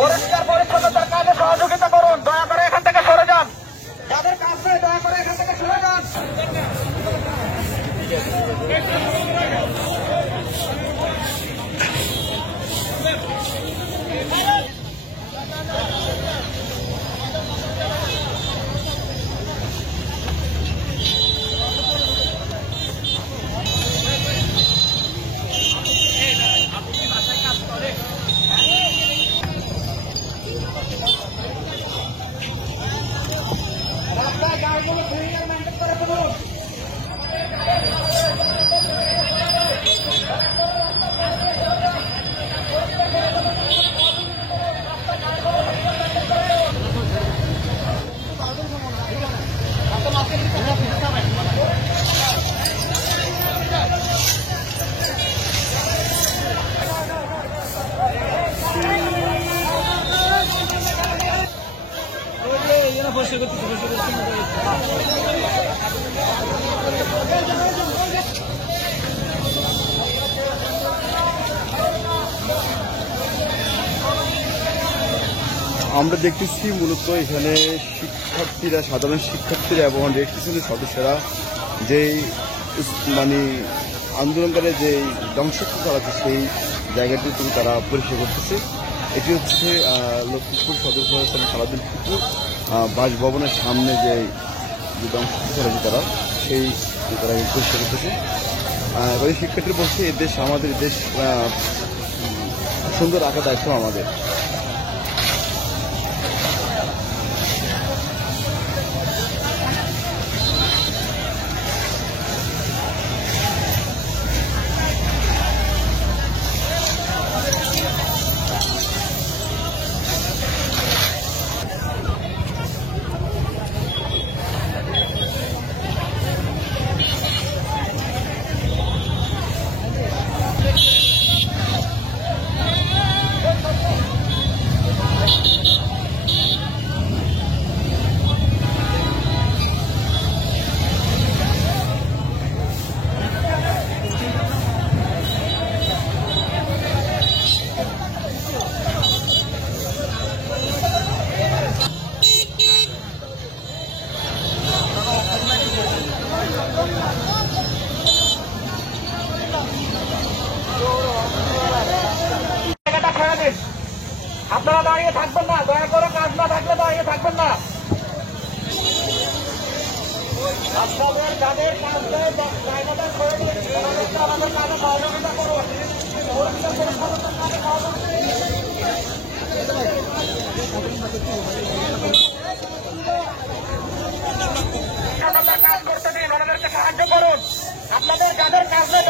পরিষ্কার পরিচ্ছন্নতার কাজে সহযোগিতা করুন। দয়া করে এখান থেকে সরে যান। যাদের কাজ নেই দয়া করে এখান থেকে সরে যান। রাস্তায় গাড়িগুলো ক্লিয়ার মেনটেন করে ফেলুন। আমরা দেখতেছি মূলত এখানে শিক্ষার্থীরা, সাধারণ শিক্ষার্থীরা এবং রেড ক্রিসেন্টের সদস্যরা যেই মানে আন্দোলনকারী যে ধ্বংসাত্মক চালাচ্ছে সেই জায়গাটি কিন্তু তারা পরিষ্কার করতেছে। এটি হচ্ছে লক্ষ্মীপুর সদর হাসপাতাল সারাদিন পুকুর বাসভবনের সামনে যে ধ্বংসাত্মক চালাচ্ছে তারা সেই তারা পরিষ্কার করতেছে। এবার শিক্ষার্থীরা বলছে এদেশ আমাদের, দেশ সুন্দর রাখার দায়িত্ব আমাদের। আপনারা দাঁড়িয়ে থাকবেন না, দয়া করে কাজ না থাকলে দাঁড়িয়ে থাকবেন না। আপনাদের যাদের কাজ নেই জায়গাটা করে দিয়েছি, আমাদের কাজে সহযোগিতা করুন। কাজ করতে দিন, ওনাদেরকে সাহায্য করুন। আপনাদের যাদের কাজ নেই